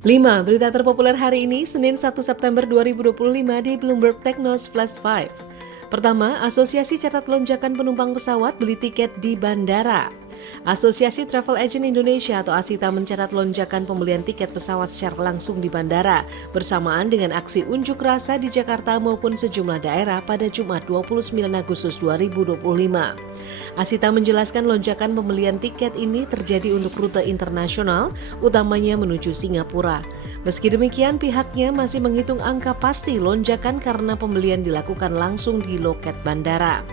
5 berita terpopuler hari ini, Senin 1 September 2025 di Bloomberg Technos Flash 5. Pertama, Asosiasi Catat Lonjakan Penumpang Pesawat Beli Tiket di Bandara. Asosiasi Travel Agent Indonesia atau ASITA mencatat lonjakan pembelian tiket pesawat secara langsung di bandara bersamaan dengan aksi unjuk rasa di Jakarta maupun sejumlah daerah pada Jumat 29 Agustus 2025. ASITA menjelaskan lonjakan pembelian tiket ini terjadi untuk rute internasional, utamanya menuju Singapura. Meski demikian, pihaknya masih menghitung angka pasti lonjakan karena pembelian dilakukan langsung di loket bandara.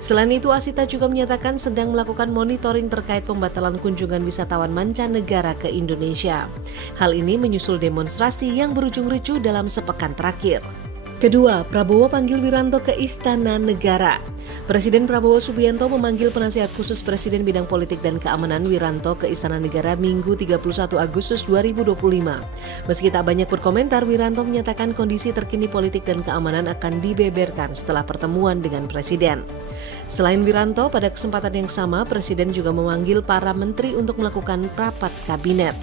Selain itu, ASITA juga menyatakan sedang melakukan monitoring terkait pembatalan kunjungan wisatawan mancanegara ke Indonesia. Hal ini menyusul demonstrasi yang berujung ricuh dalam sepekan terakhir. Kedua, Prabowo panggil Wiranto ke Istana Negara. Presiden Prabowo Subianto memanggil penasihat khusus Presiden bidang politik dan keamanan Wiranto ke Istana Negara Minggu 31 Agustus 2025. Meski tak banyak berkomentar, Wiranto menyatakan kondisi terkini politik dan keamanan akan dibeberkan setelah pertemuan dengan Presiden. Selain Wiranto, pada kesempatan yang sama, Presiden juga memanggil para menteri untuk melakukan rapat kabinet.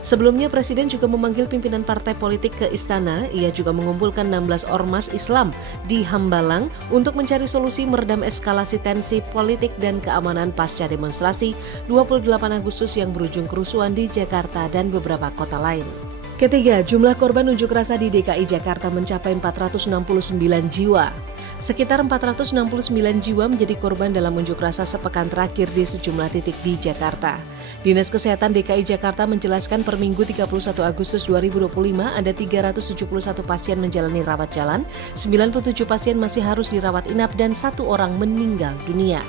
Sebelumnya, Presiden juga memanggil pimpinan partai politik ke istana. Ia juga mengumpulkan 16 ormas Islam di Hambalang untuk mencari solusi meredam eskalasi tensi politik dan keamanan pasca demonstrasi 28 Agustus yang berujung kerusuhan di Jakarta dan beberapa kota lain. Ketiga, jumlah korban unjuk rasa di DKI Jakarta mencapai 469 jiwa. Sekitar 469 jiwa menjadi korban dalam unjuk rasa sepekan terakhir di sejumlah titik di Jakarta. Dinas Kesehatan DKI Jakarta menjelaskan per Minggu 31 Agustus 2025 ada 371 pasien menjalani rawat jalan, 97 pasien masih harus dirawat inap dan 1 orang meninggal dunia.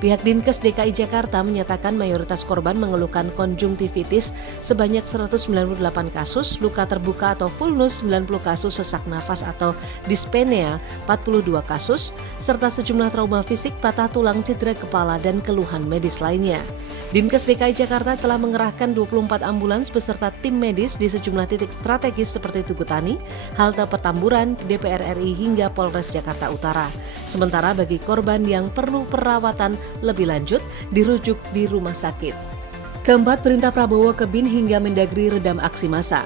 Pihak Dinkes DKI Jakarta menyatakan mayoritas korban mengeluhkan konjungtivitis sebanyak 198 kasus, luka terbuka atau vulnus 90 kasus, sesak nafas atau dyspnea 42 kasus, serta sejumlah trauma fisik, patah tulang, cedera kepala, dan keluhan medis lainnya. Dinkes DKI Jakarta telah mengerahkan 24 ambulans beserta tim medis di sejumlah titik strategis seperti Tugu Tani, halte Petamburan, DPR RI hingga Polres Jakarta Utara. Sementara bagi korban yang perlu perawatan lebih lanjut dirujuk di rumah sakit. Keempat, perintah Prabowo ke BIN hingga Mendagri redam aksi massa.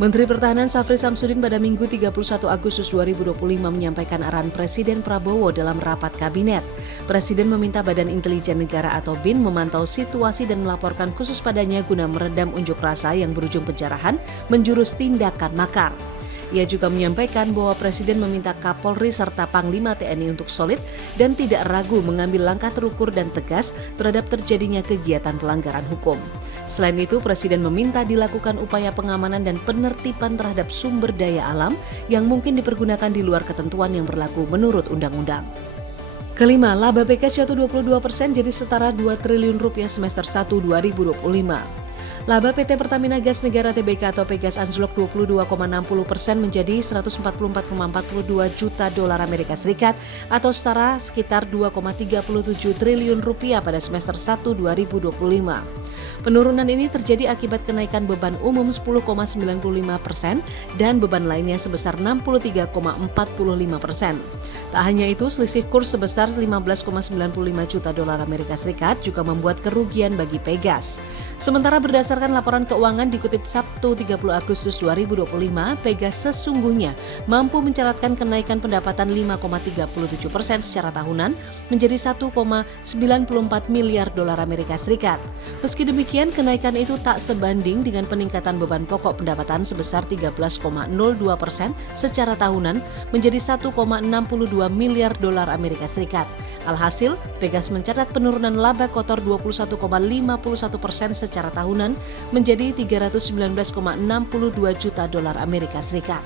Menteri Pertahanan Syafri Samsudin pada Minggu 31 Agustus 2025 menyampaikan arahan Presiden Prabowo dalam rapat kabinet. Presiden meminta Badan Intelijen Negara atau BIN memantau situasi dan melaporkan khusus padanya guna meredam unjuk rasa yang berujung penjarahan menjurus tindakan makar. Ia juga menyampaikan bahwa Presiden meminta Kapolri serta Panglima TNI untuk solid dan tidak ragu mengambil langkah terukur dan tegas terhadap terjadinya kegiatan pelanggaran hukum. Selain itu, Presiden meminta dilakukan upaya pengamanan dan penertiban terhadap sumber daya alam yang mungkin dipergunakan di luar ketentuan yang berlaku menurut undang-undang. Kelima, laba PKS jatuh 22% jadi setara 2 triliun rupiah semester 1 2025. Laba PT Pertamina Gas Negara Tbk atau Pegas anjlok 22,60% menjadi 144,42 juta dolar Amerika Serikat atau setara sekitar 2,37 triliun rupiah pada semester 1 2025. Penurunan ini terjadi akibat kenaikan beban umum 10,95% dan beban lainnya sebesar 63,45%. Tak hanya itu, selisih kurs sebesar 15,95 juta dolar Amerika Serikat juga membuat kerugian bagi Pegas. Sementara berdasarkan laporan keuangan dikutip Sabtu 30 Agustus 2025, Pegas sesungguhnya mampu mencatatkan kenaikan pendapatan 5,37% secara tahunan menjadi 1,94 miliar dolar Amerika Serikat. Meski demikian, kenaikan itu tak sebanding dengan peningkatan beban pokok pendapatan sebesar 13,02% secara tahunan menjadi 1,62 miliar dolar Amerika Serikat. Alhasil, Pegas mencatat penurunan laba kotor 21,51% secara tahunan menjadi 319,62 juta dolar Amerika Serikat.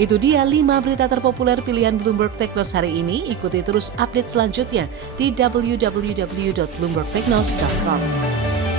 Itu dia 5 berita terpopuler pilihan Bloomberg Technos hari ini. Ikuti terus update selanjutnya di www.bloombergtechnos.com.